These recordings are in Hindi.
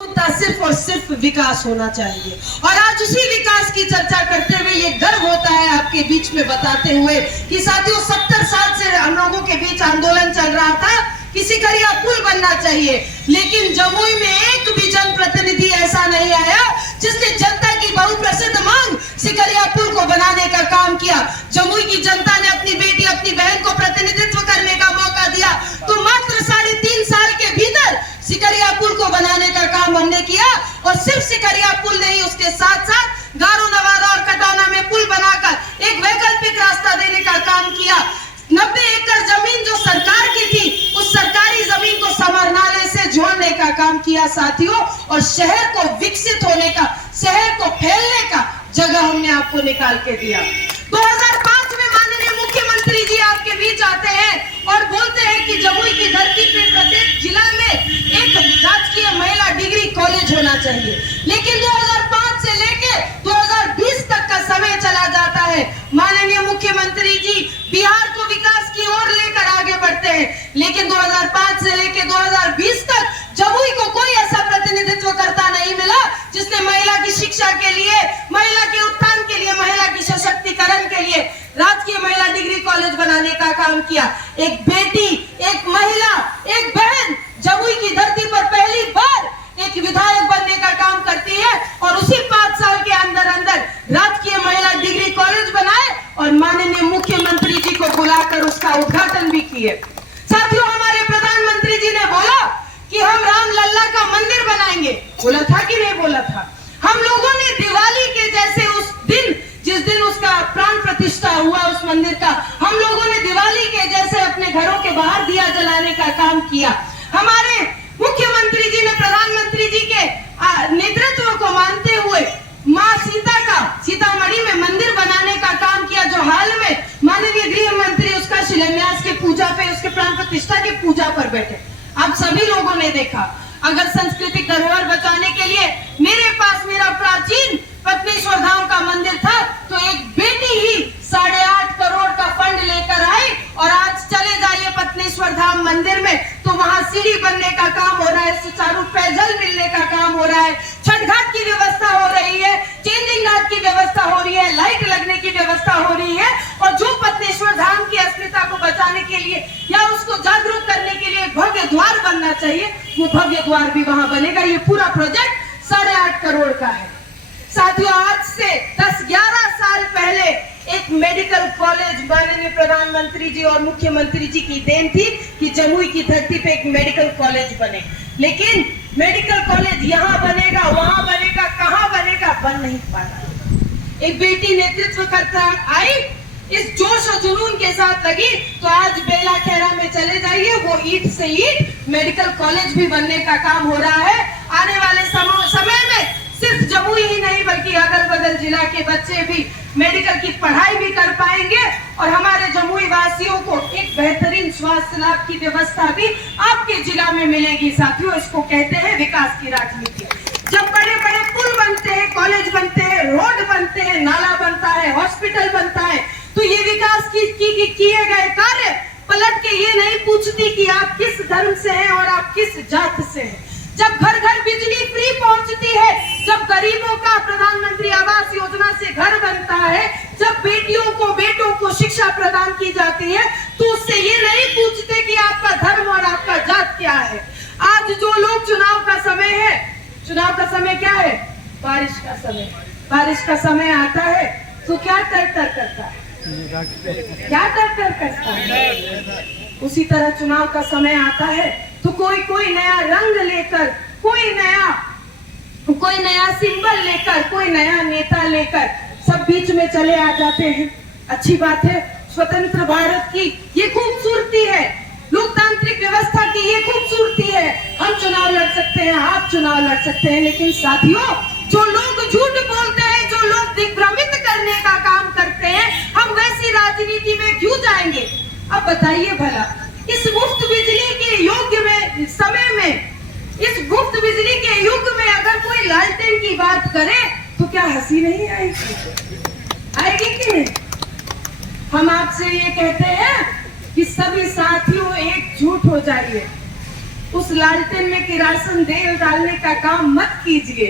मुद्दा सिर्फ और सिर्फ विकास होना चाहिए। और आज उसी विकास की चर्चा करते हुए ये गर्व होता है आपके बीच में बताते हुए कि साथियों 70 साल से हम लोगों के बीच आंदोलन चल रहा था कि सिकरिया पुल बनना चाहिए, लेकिन जमुई में एक भी जनप्रतिनिधि ऐसा नहीं आया जिसने जनता की बहुप्रसिद्ध मांग सिकरिया पुल को बनाने का काम किया। जमुई की जनता ने अपनी बेटी अपनी बहन को प्रतिनिधित्व करने का मौका दिया, तो मात्र 3.5 साल के भीतर सिकरिया पुल को बनाने का काम हमने किया। और सिर्फ सिकरिया पुल नहीं, उसके साथ साथ गारो नवादा और कटौना में पुल बनाकर एक वैकल्पिक रास्ता देने का काम किया। 90 एकड़ जमीन जो सरकार की थी, उस सरकारी जमीन को समरनालय से जोड़ने का काम किया साथियों, और शहर को विकसित होने का, शहर को फैलने का जगह हमने आपको निकाल के दिया। 2005 में माननीय मुख्यमंत्री जी आपके बीच आते हैं और बोलते हैं कि जमुई की धरती पे प्रत्येक जिला में एक राजकीय महिला डिग्री कॉलेज होना चाहिए, लेकिन 2005 से लेके 2020 तक का समय चला जाता है। माननीय मुख्यमंत्री जी बिहार को विकास की ओर लेकर आगे बढ़ते हैं, लेकिन 2005 से लेके 2020 तक जमुई को कोई ऐसा प्रतिनिधित्व करता नहीं मिला जिसने महिला की शिक्षा के लिए, महिला के उत्थान के लिए, महिला की सशक्तिकरण के लिए राजकीय महिला डिग्री कॉलेज बनाने का काम किया। एक बेटी, एक महिला, एक बहन जमुई की धरती पर पहली बार एक विधायक बनने का काम करती है, और उसी 5 साल के अंदर अंदर राजकीय महिला डिग्री कॉलेज बनाए और माननीय मुख्यमंत्री जी को बुलाकर उसका उद्घाटन भी किए। साथियों, हमारे प्रधानमंत्री जी ने बोला कि हम राम लल्ला का मंदिर बनाएंगे, बोला था कि नहीं बोला था? हम लोगों ने दिवाली के जैसे उस दिन, जिस दिन उसका प्राण प्रतिष्ठा हुआ उस मंदिर का, हम लोगों ने दिवाली के जैसे अपने घरों के बाहर दिया जलाने का काम किया। हमारे मुख्यमंत्री जी ने प्रधानमंत्री जी के नेतृत्व को मानते हुए माँ सीता का सीतामढ़ी में मंदिर बनाने का काम किया, जो हाल में माननीय गृह मंत्री उसका शिलान्यास के पूजा पे, उसके प्राण प्रतिष्ठा की पूजा पर बैठे। आप सभी लोगों ने देखा। अगर सांस्कृतिक धरोहर बचाने के लिए मेरे पास मेरा प्राचीन पत्नीश्वर धाम का मंदिर था, तो एक बेटी ही 8.5 करोड़ का फंड लेकर आई, और आज चले जाइए पत्नीश्वर धाम मंदिर में तो वहां सीढ़ी बनने का काम हो रहा है, सुचारू पेयजल मिलने का काम हो रहा है, छठ घाट की व्यवस्था हो रही है, चेंजिंग घाट की व्यवस्था हो रही है, लाइट लगने की व्यवस्था हो रही है। और जो पत्नीश्वर धाम की अस्मिता को बचाने के लिए या उसको जागरूक करने के लिए भव्य द्वार बनना चाहिए, वो भव्य द्वार भी वहां बनेगा। ये पूरा प्रोजेक्ट 8.5 करोड़ का है। साथियों, आज से 10-11 साल पहले एक मेडिकल कॉलेज माननीय प्रधानमंत्री जी और मुख्यमंत्री जी की देन थी कि जमुई की धरती पे एक मेडिकल कॉलेज बने, लेकिन मेडिकल कॉलेज यहाँ बनेगा, वहां बनेगा, कहाँ बनेगा, बन नहीं पा रहा। एक बेटी नेतृत्व करता आई, इस जोश और जुनून के साथ लगी, तो आज बेला खेरा में चले जाइए, वो ईंट से ईंट मेडिकल कॉलेज भी बनने का काम हो रहा है। आने वाले समय में सिर्फ जमुई ही नहीं बल्कि अगल बगल जिला के बच्चे भी मेडिकल की पढ़ाई भी कर पाएंगे, और हमारे जमुई वासियों को एक बेहतरीन स्वास्थ्य लाभ की व्यवस्था भी आपके जिला में मिलेगी। साथियों, इसको कहते हैं विकास की राजनीति। जब बड़े बड़े पुल बनते हैं, कॉलेज बनते हैं, रोड बनते हैं, नाला बनता है, हॉस्पिटल बनता है, तो ये विकास की किए गए कार्य पलट के ये नहीं पूछती कि आप किस धर्म से हैं और आप किस जात से हैं। जब घर घर बिजली फ्री पहुंचती है, जब गरीबों का प्रधानमंत्री आवास योजना से घर बनता है, जब बेटियों को बेटों को शिक्षा प्रदान की जाती है, तो उससे ये नहीं पूछते कि आपका धर्म और आपका जात क्या है। आज जो लोग, चुनाव का समय है, चुनाव का समय क्या है? बारिश का समय। बारिश का समय आता है तो क्या तर-तर करता है? क्या तर-तर करता है? उसी तरह चुनाव का समय आता है तो कोई नया रंग लेकर, कोई नया सिंबल लेकर, कोई नया नेता लेकर सब बीच में चले आ जाते हैं। अच्छी बात है, स्वतंत्र भारत की ये खूबसूरती है, लोकतांत्रिक व्यवस्था की ये खूबसूरती है। हम चुनाव लड़ सकते हैं, आप चुनाव लड़ सकते हैं, लेकिन साथियों, जो लोग झूठ बोलते हैं, जो लोग दिग्भ्रमित करने का काम करते हैं, हम वैसी राजनीति में क्यों जाएंगे? अब बताइए भला, इस मुफ्त बिजली के युग में, समय में, इस मुफ्त बिजली के युग में अगर कोई लालटेन की बात करे तो क्या हंसी नहीं आएगी? आएगी कि नहीं? हम आपसे ये कहते हैं कि सभी साथियों एकजुट हो जाइए, उस लालटेन में किरासन तेल डालने का काम मत कीजिए,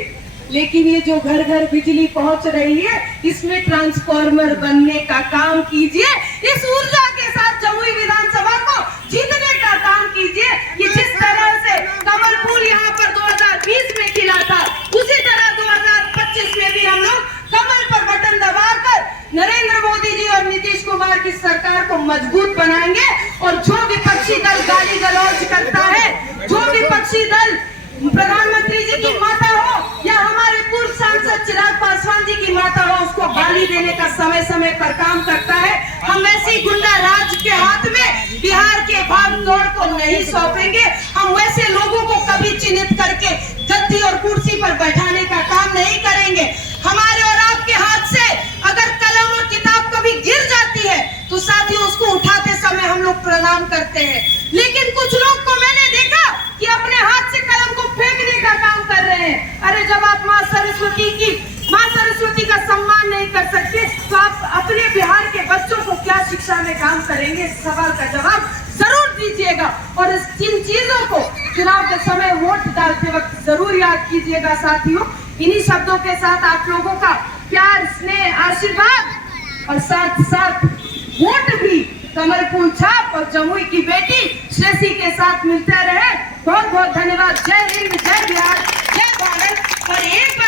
लेकिन ये जो घर घर बिजली पहुंच रही है इसमें ट्रांसफार्मर बनने का काम कीजिए। इस ऊर्जा के साथ जमुई विधानसभा को जीतने का काम कीजिए कि जिस तरह से कमल फूल यहाँ पर 2020 में खिला था, उसी तरह 2025 में भी हम लोग कमल पर बटन दबाकर नरेंद्र मोदी जी और नीतीश कुमार की सरकार को मजबूत बनाएंगे। और जो विपक्षी दल गाली गलौज करता है, जो विपक्षी दल प्रधानमंत्री जी की माता हो या हमारे पूर्व सांसद चिराग पासवान जी की माता हो, उसको गाली देने का समय समय पर काम करता है, हम ऐसी गुंडा राज के हाथ में बिहार के भाग दौड़ को नहीं सौंपेंगे। हम वैसे लोगों को कभी चिन्हित करके गद्दी और कुर्सी पर बैठाने का काम नहीं करेंगे। हमारे और आपके हाथ से अगर कलम और किताब कभी गिर जाती है तो साथियों उसको उठाते समय हम लोग प्रणाम करते हैं, लेकिन कुछ लोग को मैंने देखा कि अपने हाथ से कलम को फेंकने का काम कर रहे हैं। अरे जब आप माँ सरस्वती का सम्मान नहीं कर सकते तो आप अपने बिहार के बच्चों को क्या शिक्षा में काम करेंगे? इस सवाल का जवाब जरूर दीजिएगा और इन चीजों को चुनाव के समय वोट डालते वक्त जरूर याद कीजिएगा साथियों। इन्हीं शब्दों के साथ आप लोगों का प्यार, स्नेह, आशीर्वाद और साथ साथ वोट भी कमल फूल छाप और जमुई की बेटी श्रेषी के साथ मिलते रहे। बहुत बहुत धन्यवाद। जय हिंद, जय बिहार, जय भारत। और एक